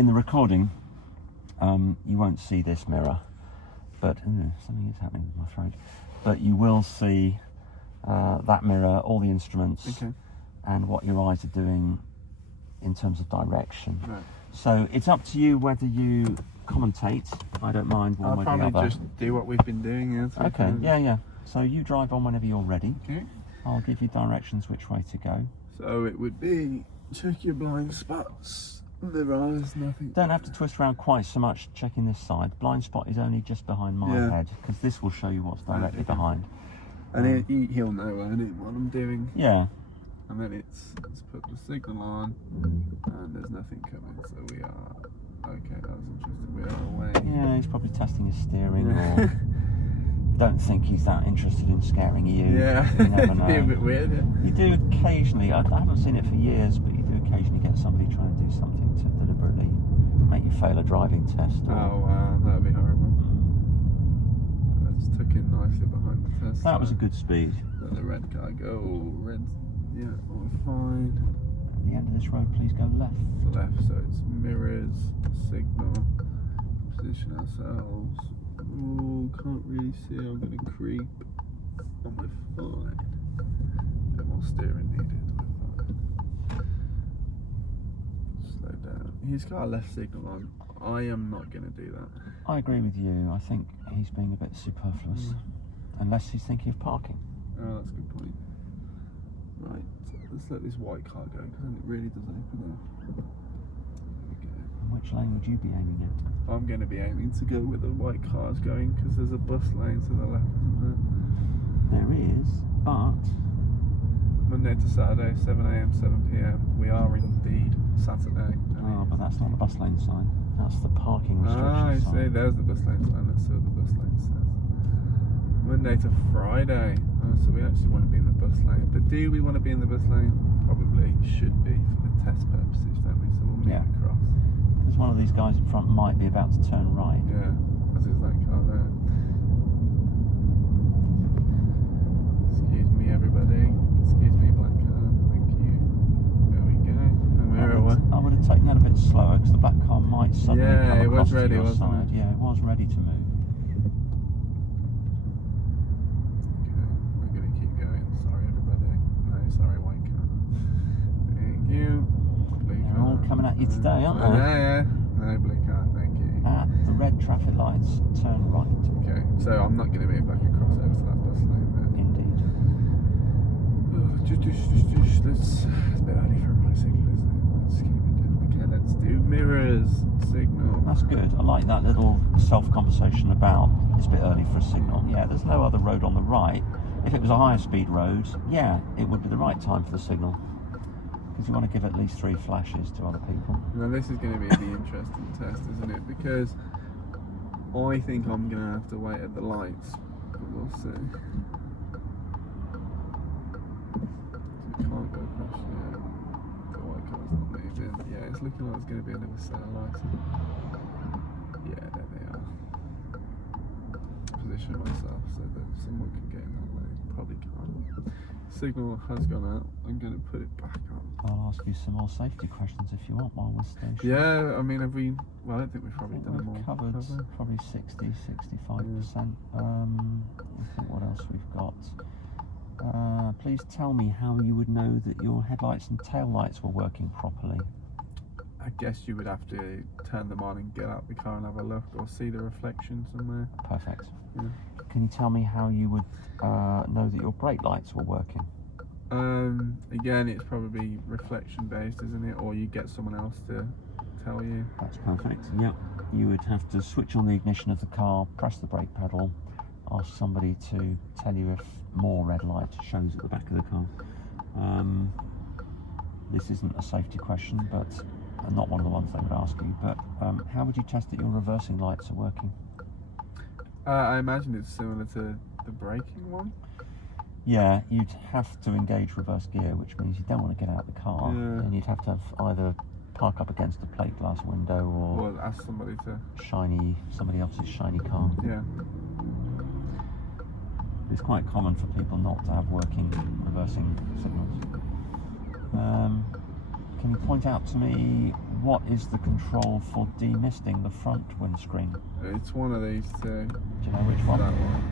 in the recording, you won't see this mirror, but something is happening with my throat. But you will see that mirror, all the instruments, and what your eyes are doing in terms of direction. Right. So it's up to you whether you commentate. I don't mind one way or the other. I'll probably just do what we've been doing. Okay, yeah. So you drive on whenever you're ready. Okay. I'll give you directions which way to go. So it would be check your blind spots. There is nothing. Don't have to twist around quite so much checking this side. Blind spot is only just behind my head, because this will show you what's directly behind. And he'll know what I'm doing. Yeah. And then let's put the signal on, and there's nothing coming, so we are okay. That was interesting. We are away. Yeah, he's probably testing his steering, or don't think he's that interested in scaring you. Yeah, you never know. It'd be a bit weird. You do occasionally. I haven't seen it for years, but you do occasionally get somebody trying to do something to deliberately make you fail a driving test. Oh wow, that'd be horrible. I just took in nicely behind the test. That was a good speed. Let the red car go. Red. Yeah, we're fine. At the end of this road, please go left. Left, so it's mirrors, signal, position ourselves. Oh, can't really see. I'm going to creep. And we're fine. A bit more steering needed. We're fine. Slow down. He's got a left signal on. I am not going to do that. I agree with you. I think he's being a bit superfluous. Unless he's thinking of parking. Oh, that's a good point. Right, let's let this white car go, because then it really does open up. There we go. Which lane would you be aiming at? I'm going to be aiming to go where the white car's going, because there's a bus lane to the left, isn't there? There is, but... Monday to Saturday, 7am, 7pm. We are indeed Saturday. Oh, but that's not the bus lane sign. That's the parking restriction I sign. see, there's the bus lane sign. Let's see what the bus lane says. Monday to Friday. Oh, so we actually want to be in the bus lane. But do we want to be in the bus lane? Probably should be for the test purposes, don't we? So we'll move across. Because one of these guys in front might be about to turn right. Yeah, as is that car there. Excuse me, everybody. Excuse me, black car. Thank you. There we go. And we're away. I would have taken that a bit slower, because the black car might suddenly come it across was ready, to your wasn't side. it? Yeah, it was ready to move. Coming at you today, aren't they? Yeah. No, blue car, thank you. At the red traffic lights, turn right. Okay, so I'm not going to move back across over to that bus lane then. Indeed. It's a bit early for a right signal, isn't it? Let's keep it down. Okay, let's do mirrors, signal. That's good. I like that little self-conversation about it's a bit early for a signal. Yeah, there's no other road on the right. If it was a higher speed road, yeah, it would be the right time for the signal. Because you want to give at least 3 flashes to other people. Now this is going to be the interesting test, isn't it? Because I think I'm going to have to wait at the lights, but we'll see. So we can't go across yet. The white car's not moving. Yeah, it's looking like it's going to be another set of lights. Yeah, there they are. Position myself so that someone can get in that lane. Probably can't. Signal has gone out. I'm going to put it back on. I'll ask you some more safety questions if you want while we're stationed. Yeah, I mean, have we... Well, I don't think we've probably done them all. We've covered probably 60-65%. I think what else we've got. Please tell me how you would know that your headlights and tail lights were working properly. I guess you would have to turn them on and get out the car and have a look, or see the reflection somewhere. Perfect. Yeah. Can you tell me how you would know that your brake lights were working? Again, it's probably reflection based, isn't it? Or you get someone else to tell you. That's perfect. Yep. You would have to switch on the ignition of the car, press the brake pedal, ask somebody to tell you if more red light shows at the back of the car. This isn't a safety question, but not one of the ones they would ask you. But how would you test that your reversing lights are working? I imagine it's similar to the braking one. Yeah, you'd have to engage reverse gear, which means you don't want to get out of the car, and you'd have to have either park up against a plate glass window or ask somebody to somebody else's shiny car. Yeah. It's quite common for people not to have working reversing signals. Can you point out to me what is the control for demisting the front windscreen? It's one of these two. Do you know which one? That one.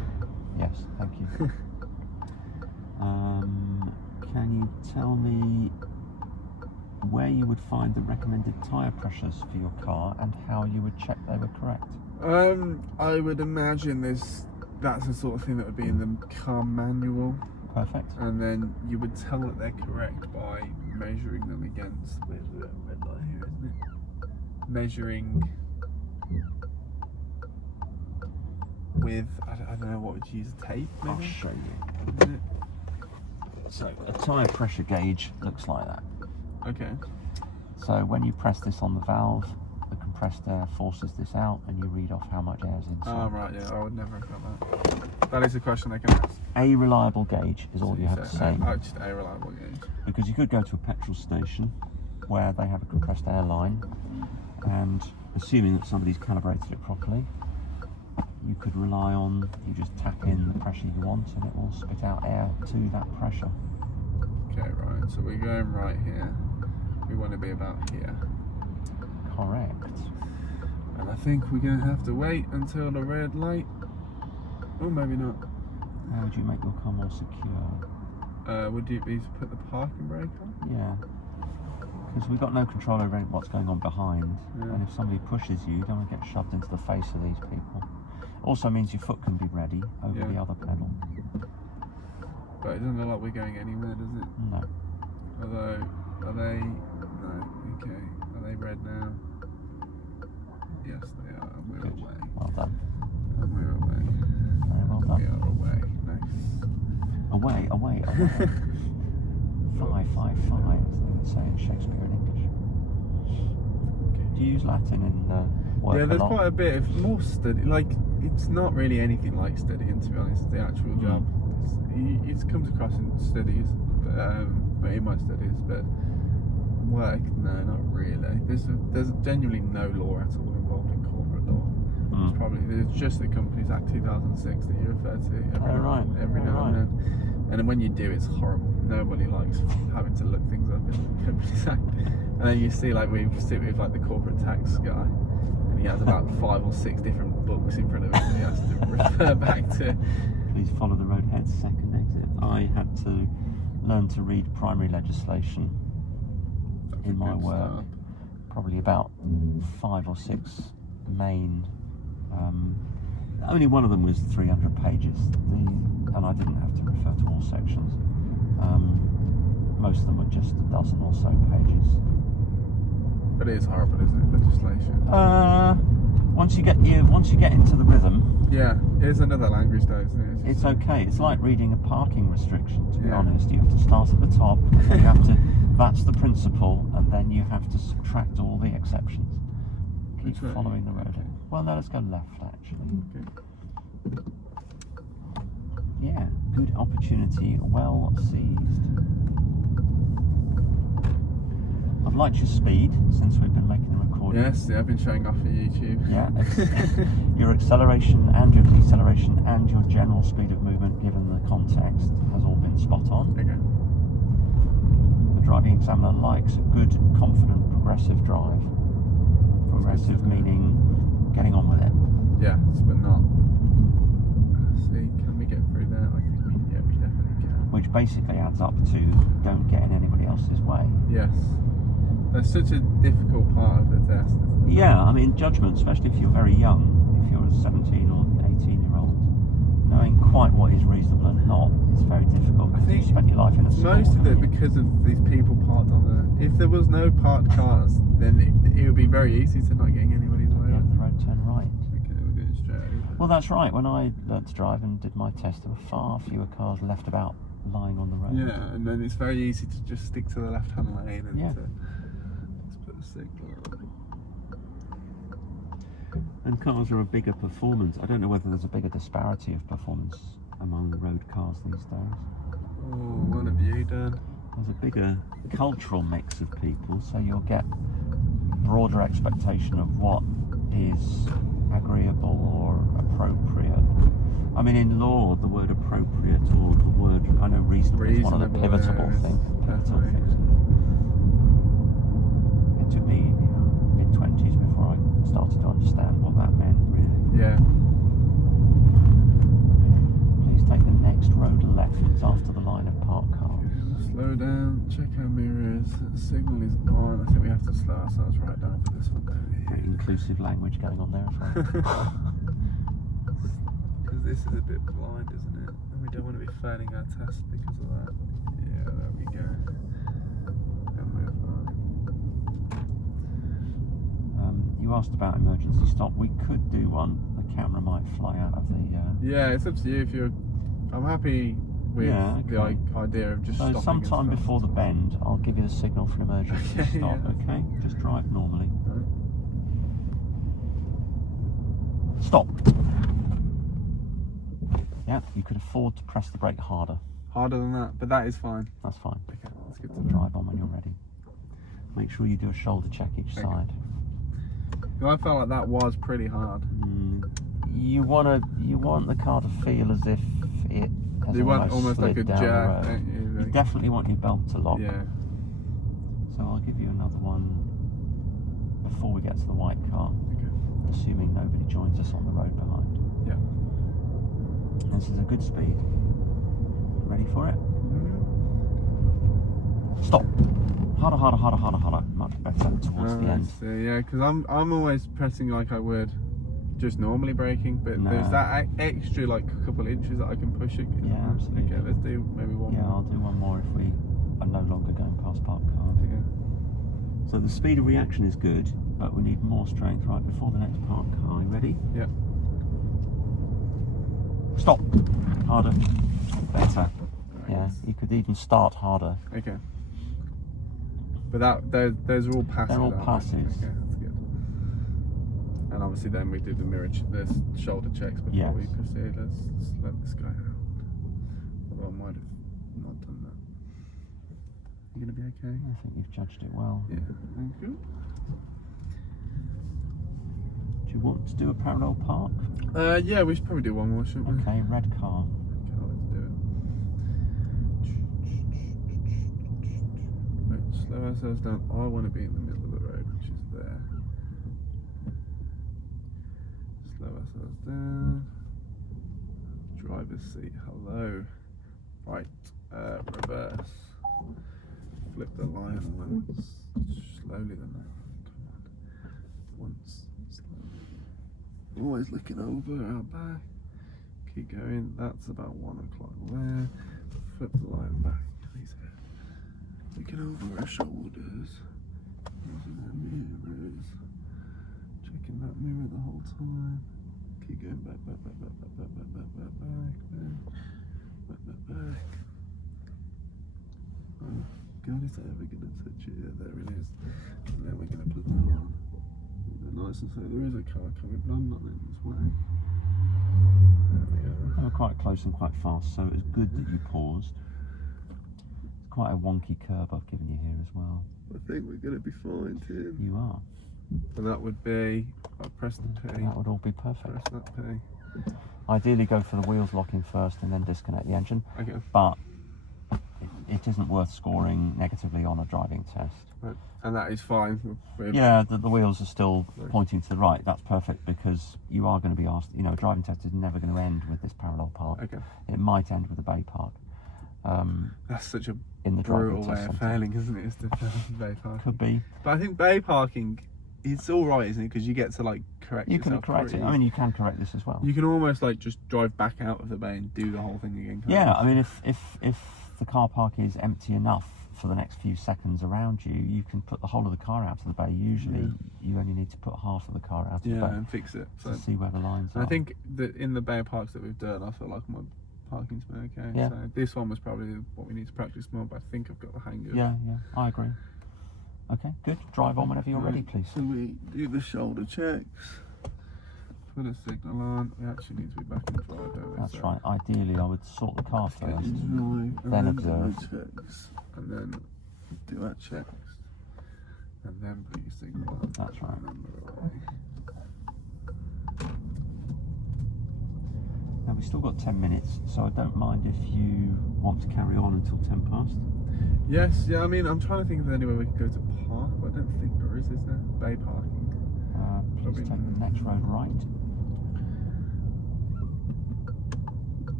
Yes, thank you. Can you tell me where you would find the recommended tyre pressures for your car and how you would check they were correct? I would imagine that's the sort of thing that would be in the car manual. Perfect. And then you would tell that they're correct by measuring them against, where's the red light here, isn't it? Measuring with, I don't know, what would you use, tape maybe? I'll show you. So a tyre pressure gauge looks like that. Okay. So when you press this on the valve, the compressed air forces this out and you read off how much air is inside. Oh right, yeah, I would never have got that. That is a question I can ask. A reliable gauge is all you have to say. Oh, just a reliable gauge. Because you could go to a petrol station where they have a compressed air line, and assuming that somebody's calibrated it properly, you could rely on, you just tap in the pressure you want and it will spit out air to that pressure. Okay, right, so we're going right here. We want to be about here. Correct. And I think we're going to have to wait until the red light. Or maybe not. How would you make your car more secure? Would you be to put the parking brake on? Yeah. Because we've got no control over what's going on behind. Yeah. And if somebody pushes you, you don't want to get shoved into the face of these people. Also means your foot can be ready over the other pedal. But it doesn't look like we're going anywhere, does it? No. Although, are they? No, okay. Are they red now? Yes, they are. And we're Good. away. Well done. And we're away. Very well We done. are away. Nice. Away, away, away. 555, as they would say in Shakespeare in English. Do you use Latin in work? Yeah, there's a lot? quite a bit of more study. Like, it's not really anything like studying, to be honest. The actual job, it comes across in studies, but in my studies. But work, no, not really. There's genuinely no law at all involved in corporate law. There's just the Companies Act 2006 that you refer to every now and then. And then when you do, it's horrible. Nobody likes having to look things up in the Companies Act. And then you see, like, we sit with like the corporate tax guy, and he has about 5 or 6 different books in front of him that he has to refer back to. Please follow the road ahead, second exit. I had to learn to read primary legislation in my work. Start. Probably about 5 or 6 main. Only one of them was 300 pages, and I didn't have to refer to all sections. Most of them were just a dozen or so pages. But it is horrible, isn't it? Legislation. Once you get into the rhythm, yeah, it's another language, though, isn't it? it's okay. It's like reading a parking restriction. To be honest, you have to start at the top, and then you have to. That's the principle, and then you have to subtract all the exceptions. Keep following the road. Well, no, let's go left, actually. Okay. Yeah, good opportunity, well seized. I've liked your speed since we've been making the recording. Yes, I've been showing off for YouTube. Yeah, your acceleration and your deceleration and your general speed of movement, given the context, has all been spot on. Okay. The driving examiner likes a good, confident, progressive drive. Progressive meaning getting on with it. Yes, but not. See, can we get through there? I think we definitely can. Which basically adds up to don't get in anybody else's way. Yes. That's such a difficult part of the test, isn't it? Yeah, I mean, judgment, especially if you're very young, if you're a 17 or 18-year-old, knowing quite what is reasonable and not is very difficult. I think you spent your life in a school. most of it because of these people parked on there. If there was no parked cars, then it would be very easy to not getting anybody's way. Yeah, the road turn right. Okay, we're going straight over. Well, that's right. When I learnt to drive and did my test, there were far fewer cars left about lying on the road. Yeah, and then it's very easy to just stick to the left-hand lane and Yeah. let's put a signal on. And cars are a bigger performance. I don't know whether there's a bigger disparity of performance among road cars these days. Oh, what have you done? There's a bigger cultural mix of people, so you'll get broader expectation of what is agreeable or appropriate. I mean, in law, the word appropriate or the word, I know reasonable is one of the pivotal things. It took me started to understand what that meant, really. Yeah. Please take the next road left. It's after the line of parked cars. Slow down, check our mirrors. The signal is on. I think we have to slow ourselves right down for this one, don't we? Pretty inclusive language going on there as well. Because this is a bit blind, isn't it? And we don't want to be failing our test because of that. Yeah, there we go. And we're fine. You asked about emergency stop. We could do one. The camera might fly out of the... Yeah, it's up to you if you're... I'm happy with the idea of just stopping. Sometime before the bend, I'll give you the signal for an emergency stop, okay? Just drive normally. Stop. Yeah, you could afford to press the brake harder. Harder than that, but that is fine. That's fine. Okay, that's good to drive on when you're ready. Make sure you do a shoulder check each side. I felt like that was pretty hard. You want the car to feel as if it has almost like a down jerk. the road. You definitely want your belt to lock. Yeah. So I'll give you another one before we get to the white car, assuming nobody joins us on the road behind. Yeah. This is a good speed. Ready for it? Stop. Harder, harder, harder, harder, harder. Much better towards the end. Yeah, because I'm always pressing like I would just normally braking, but there's that extra like couple inches that I can push it. Yeah, absolutely. Okay, let's do maybe one more. Yeah, I'll do one more if we are no longer going past parked cars. Yeah. So the speed of reaction is good, but we need more strength right before the next parked car. You ready? Yeah. Stop. Harder. Better. Right. Yeah, you could even start harder. Okay. But those are all passes. They're all passes. Okay, that's good. And obviously then we do the the shoulder checks before we proceed. Let's let this guy out. Although I might have not done that. You gonna be okay? I think you've judged it well. Yeah. Thank you. Do you want to do a parallel park? Yeah, we should probably do one more, shouldn't we? Okay, red car. Okay, let's do it. Right, slow ourselves down. I want to be in the middle of the road, which is there. Slow ourselves down. Driver's seat, hello. Right, reverse. Flip the line once. Slowly than that. Come on. Once. Slowly. Always looking over our back. Keep going. That's about 1 o'clock there. Flip the line back. Please. Looking over our shoulders. Using our mirrors. Checking that mirror the whole time. Keep going back, back, back, back, back, back, back, back, back, back, back, back. Oh God, is that ever gonna touch it? Yeah, there it is. And then we're gonna put that on. Nice and slow. There is a car coming, but I'm not letting this way. There we go. They were quite close and quite fast, so it was good that you paused. It's quite a wonky curve I've given you here as well. I think we're going to be fine, Tim. You are. And that would be, I'll press the P. That would all be perfect. Press that P. Ideally go for the wheels locking first and then disconnect the engine. Okay. But it isn't worth scoring negatively on a driving test. Right. And that is fine. Yeah, the wheels are still pointing to the right. That's perfect because you are going to be asked, a driving test is never going to end with this parallel park. Okay. It might end with a bay park. That's such a in the brutal way test of failing, isn't it? Is to bay parking. Could be. But I think bay parking, it's all right, isn't it? Because you get to correct yourself. You can correct it. I mean, you can correct this as well. You can almost just drive back out of the bay and do the whole thing again. Yeah, I mean, if the car park is empty enough for the next few seconds around you, you can put the whole of the car out of the bay. Usually, you only need to put half of the car out of the bay. Yeah, and fix it. To see where the lines are. I think that in the bay parks that we've done, I feel like my parking's been okay. Yeah. So this one was probably what we need to practice more, but I think I've got the hang of it. Yeah, I agree. Okay, good. Drive on whenever you're ready, please. So we do the shoulder checks. Put a signal on. We actually need to be back in drive, don't we? That's right. Ideally, I would sort the car first, Drive, then observe. Checks, and then do our checks, and then put your signal on. That's right. Now we've still got 10 minutes, so I don't mind if you want to carry on until 10 past. Yes, yeah, I mean, I'm trying to think of any way we could go to park, but I don't think there is there? Bay parking. Please just take the next road right.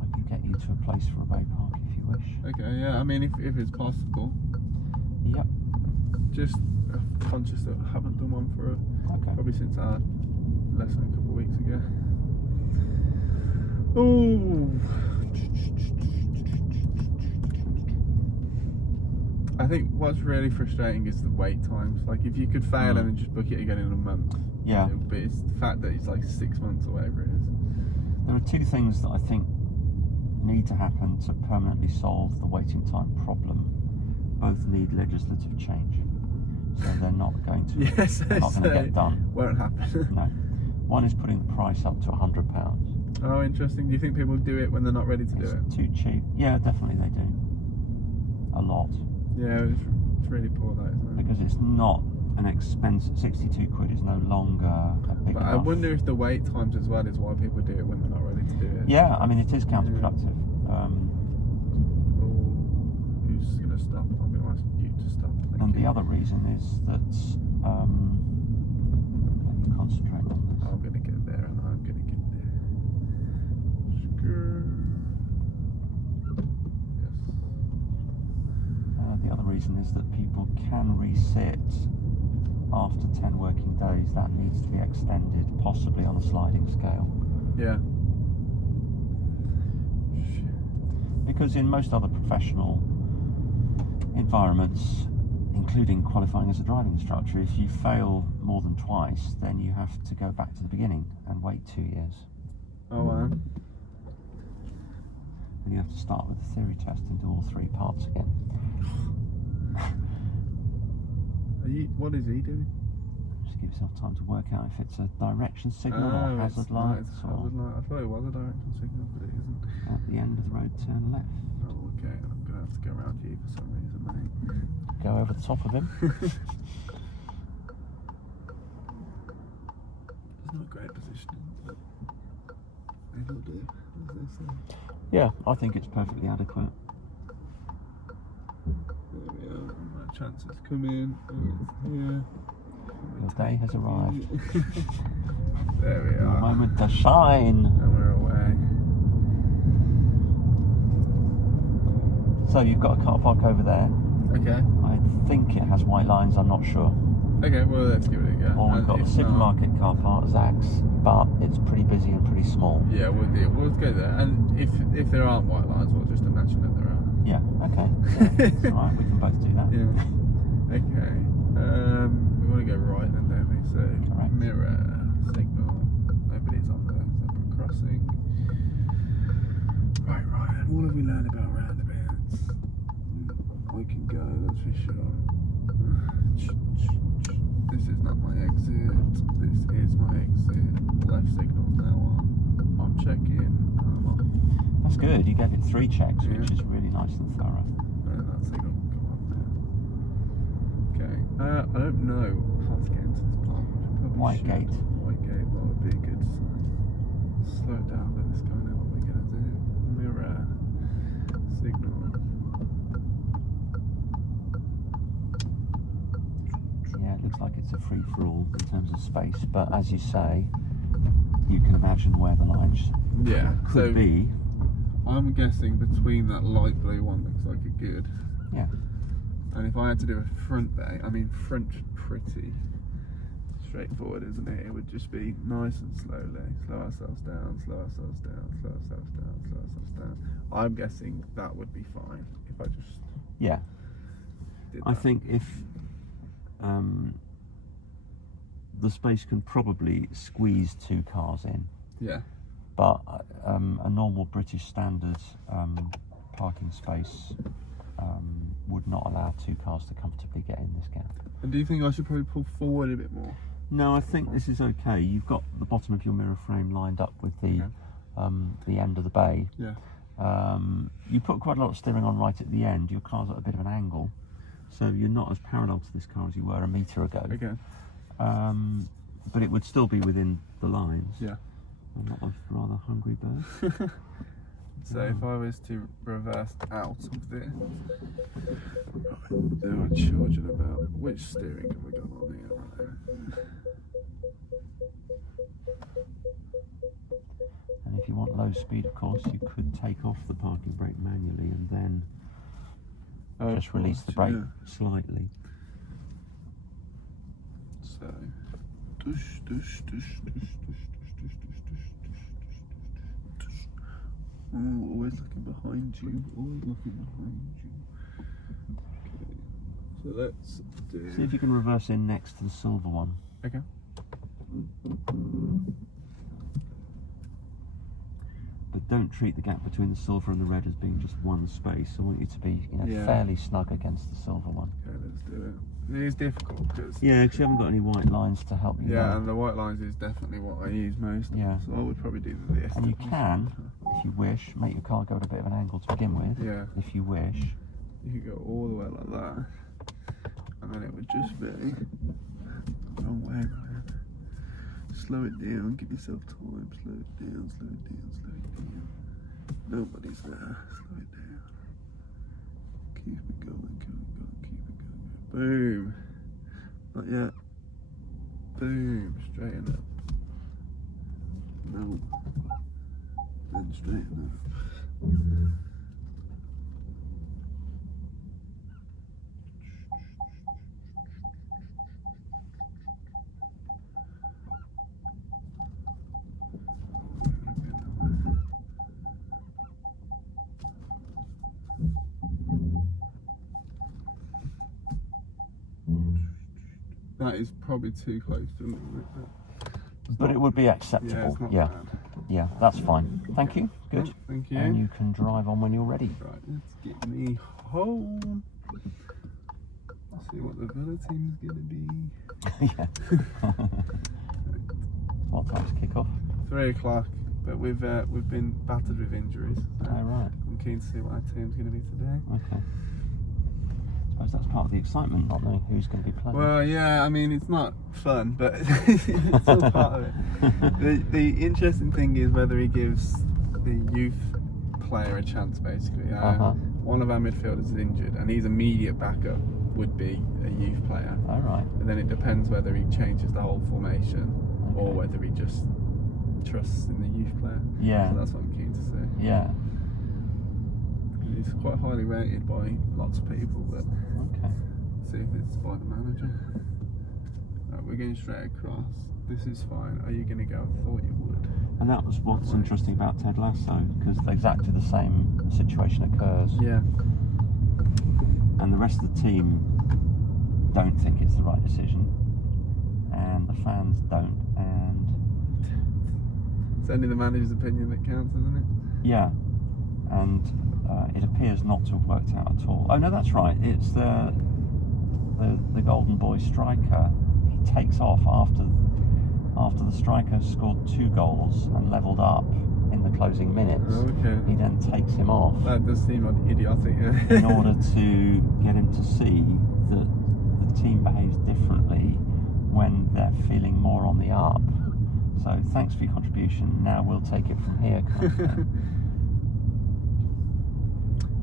I can get you to a place for a bay park if you wish. Okay, yeah, I mean, if it's possible. Yep. Just conscious that I haven't done one for probably since our lesson a couple of weeks ago. Oh, I think what's really frustrating is the wait times. Like, if you could fail and then just book it again in a month. Yeah. But it's the fact that it's like 6 months or whatever it is. There are two things that I think need to happen to permanently solve the waiting time problem. Both need legislative change, so they're not going to. Yes, they're not going to get done. Won't happen. No. One is putting the price up to £100. Oh, interesting. Do you think people do it when they're not ready to do it? It's too cheap. Yeah, definitely they do. A lot. Yeah, it's really poor, that, isn't it? Because it's not an expensive. 62 quid is no longer a big But enough. I wonder if the wait times as well is why people do it when they're not ready to do it. Yeah, I mean, it is counterproductive. Who's going to stop? I'm going to ask you to stop. And the other reason is that, let me concentrate on this. I'm going to get there and I'm going to get there. Yes. The other reason is that people can resit after 10 working days. That needs to be extended, possibly on a sliding scale. Yeah. Because in most other professional environments, including qualifying as a driving instructor, if you fail more than twice, then you have to go back to the beginning and wait 2 years. Oh, wow. And you have to start with the theory test and do all 3 parts again. What is he doing? Just give yourself time to work out if it's a direction signal or hazard lights. Hazard light. I thought it was a direction signal, but it isn't. At the end of the road, turn left. Oh, okay. I'm going to have to go around you for some reason, mate. Go over the top of him. It's not a great positioning, but it'll do, as they say. Yeah, I think it's perfectly adequate. There we are. My chances come in. Here. Your day has arrived. There we Your are. moment to shine. And we're away. So you've got a car park over there. Okay. I think it has white lines, I'm not sure. Okay, well, let's give it a go. Or we've got the supermarket car park, Zach's, but it's pretty busy and pretty small. Yeah, we'll go there. And if there aren't white lines, we'll just imagine that there are. Yeah, okay. Yeah, alright, we can both do that. Yeah. Okay. We want to go right then, don't we? So, Correct. Mirror, signal. Nobody's on there. Zebra crossing. Right, Ryan. What have we learned about roundabouts? We can go, that's for sure. This is not my exit. This is my exit. Left signal's now on. I'm checking. I'm off. That's good, you gave it 3 checks, Yeah. which is really nice and thorough. And that signal will come off now. Okay. I don't know how to get into this park. Whitegate. Whitegate, that would be a good sign. Slow it down, let this guy know what we're going to do. Mirror. Signal. Yeah, it looks like it's a free-for-all in terms of space, but as you say, you can imagine where the lines Yeah. could be. I'm guessing between that light blue one looks like a good. Yeah. And if I had to do a front bay, I mean front pretty straightforward, isn't it? It would just be nice and slowly. Slow ourselves down, slow ourselves down, slow ourselves down, slow ourselves down. I'm guessing that would be fine if I just Yeah. did I that. think if the space can probably squeeze 2 cars in, Yeah. but a normal British standard parking space would not allow 2 cars to comfortably get in this gap. And do you think I should probably pull forward a bit more? No, I think this is okay. You've got the bottom of your mirror frame lined up with the end of the bay. Yeah. You put quite a lot of steering on right at the end. Your car's at a bit of an angle, so you're not as parallel to this car as you were a metre ago. Okay. But it would still be within the lines. Yeah. I'm not a rather hungry bird. So if I was to reverse out of this, there are children about. Which steering have we got on here? low speed, of course, you could take off the parking brake manually and then just release the brake slightly. So, dush, dush, dush, dush, dush, dush, dush, dush, dush, dush. Oh, always looking behind you. Always looking behind you. Okay. So let's do. See if you can reverse in next to the silver one. Okay. But don't treat the gap between the silver and the red as being just one space. I want you to be, fairly snug against the silver one. Okay, let's do it. It is difficult because you haven't got any white lines to help you. Yeah, and the white lines is definitely what I use most. Yeah. So I would probably do this. And you can, if you wish, make your car go at a bit of an angle to begin with. Yeah. If you wish. You could go all the way like that, and then it would just be wrong way, Ryan. Slow it down. Give yourself time. Slow it down. Slow it down. Slow it down. Nobody's there. Slow it down. Keep it going. Keep it going. Keep it going. Boom. Not yet. Boom. Straighten up. No. Then straighten up. That is probably too close to me. But it would be acceptable. Yeah, yeah, that's fine. Thank you. Good. Thank you. And you can drive on when you're ready. Right, let's get me home. Let's see what the Villa team's gonna be. Yeah. What time's kick off? 3 o'clock. But we've been battered with injuries. So right. I'm keen to see what our team's gonna be today. Okay. I suppose that's part of the excitement, not knowing who's going to be playing. Well, yeah, I mean, it's not fun, but it's all part of it. The interesting thing is whether he gives the youth player a chance, basically. One of our midfielders is injured, and his immediate backup would be a youth player. All right. And then it depends whether he changes the whole formation or whether he just trusts in the youth player. Yeah. So that's what I'm keen to see. Yeah. He's quite highly rated by lots of people, but see if it's by the manager. Right, we're going straight across. This is fine. Are you going to go? I thought you would. And that was what's interesting about Ted Lasso, because exactly the same situation occurs. Yeah. And the rest of the team don't think it's the right decision, and the fans don't, and it's only the manager's opinion that counts, isn't it? Yeah. And it appears not to have worked out at all. Oh no, that's right. It's the Golden Boy striker. He takes off after the striker scored 2 goals and levelled up in the closing minutes. Okay. He then takes him off. That does seem idiotic. Yeah. In order to get him to see that the team behaves differently when they're feeling more on the up. So thanks for your contribution. Now we'll take it from here. Kind of thing.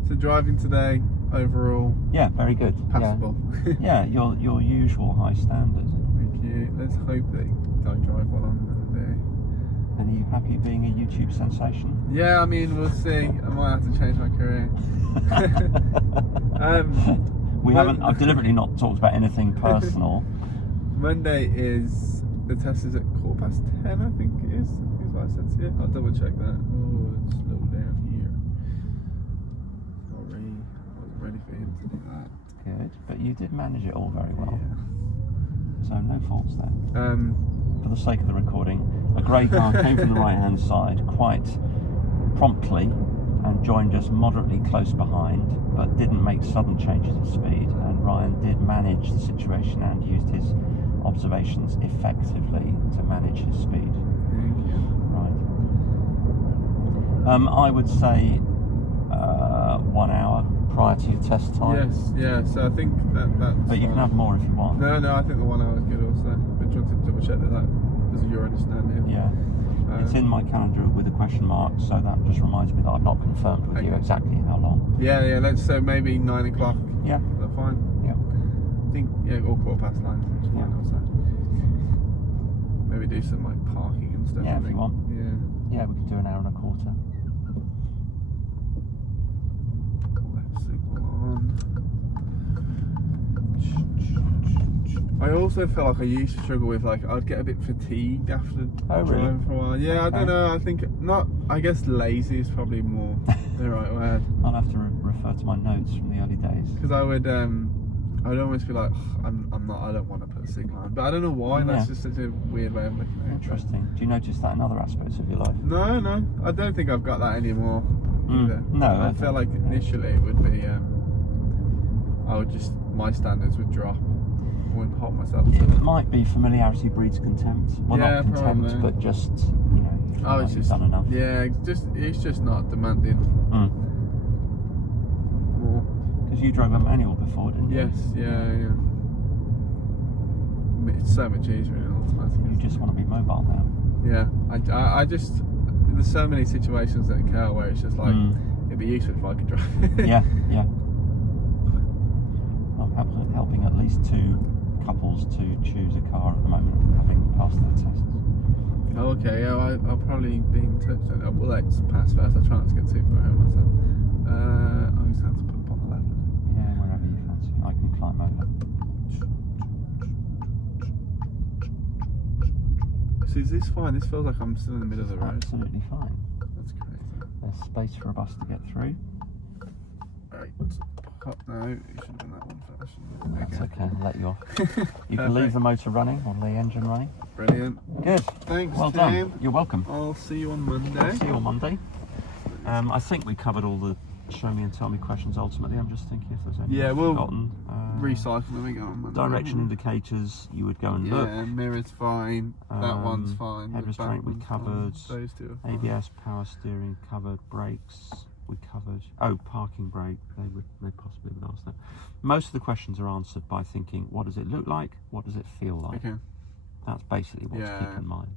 So driving today, overall, yeah, very good. passable. Yeah, your usual high standard. Thank you. Let's hope that I drive well on Monday. And are you happy being a YouTube sensation? Yeah, I mean, we'll see. I might have to change my career. I've deliberately not talked about anything personal. Monday is, the test is at 10:15, I think it is. Is what I said to you. I'll double check that. Oh, let's slow down here. Sorry, I wasn't ready for him to do that. Good, but you did manage it all very well. Yeah. So no faults there. For the sake of the recording, a grey car came from the right-hand side quite promptly and joined us moderately close behind, but didn't make sudden changes of speed. And Ryan did manage the situation and used his observations effectively to manage his speed. Thank you. Right. I would say 1 hour prior to your test time. Yes, yeah, so I think that's But you can have more if you want. No, I think the 1 hour is good also. But just wanted to double check that is your understanding. Yeah. It's in my calendar with a question mark, so that just reminds me that I've not confirmed with you exactly how long. Yeah, let's say maybe 9 o'clock. Yeah. Is that fine? Yeah. I think, or 9:15. It's fine also. There maybe do some like parking and stuff. Yeah, if you want. Yeah. Yeah, we could do an hour and a quarter. Left signal on. I also feel like I used to struggle with like I'd get a bit fatigued after driving for a while. Yeah, Okay. I don't know. I think not. I guess lazy is probably more the right word. I'll have to refer to my notes from the early days. Because I would almost be like, I don't want to put a signal on, but I don't know why. That's just such a weird way of looking at it. Interesting. Do you notice that in other aspects of your life? No, I don't think I've got that anymore either. No, I feel like initially it would be, my standards would drop. I wouldn't hold myself to It them. might be familiarity breeds contempt. Well, Yeah, not contempt, probably. but just, you know, you feel like It's you've just done enough. Yeah, it's just not demanding more. Because you drove a manual before, didn't you? Yes, yeah. It's so much easier in an automatic. You just want to be mobile now. Yeah, I just there's so many situations that occur where it's just like it'd be useful if I could drive. Yeah. I'm helping at least 2 couples to choose a car at the moment, having passed their tests. Okay, yeah, I'll probably be in touch then. Well, let's pass first. I'll try not to get too far ahead of myself. I just have to put up on the left. Yeah, wherever you fancy. I can climb over. So is this fine? This feels like I'm still in the middle of the road. Absolutely fine. That's crazy. There's space for a bus to get through. Right. No, you should have done that one first. That's okay, I'll let you off. You can leave the motor running or the engine running. Brilliant. Good. Thanks, Well Tim. done. You're welcome. I'll see you on Monday. See you on Monday. I think we covered all the show me and tell me questions ultimately. I'm just thinking if there's anything we'll forgotten. Recycle them again on Monday. Direction indicators, you would go and look. Yeah, mirror's fine. That one's fine. Head The restraint we back one's covered. fine. Those two are fine. ABS, power steering covered. Brakes we covered. Oh, parking brake. They possibly would ask that. Most of the questions are answered by thinking, what does it look like? What does it feel like? Okay. That's basically what to keep in mind.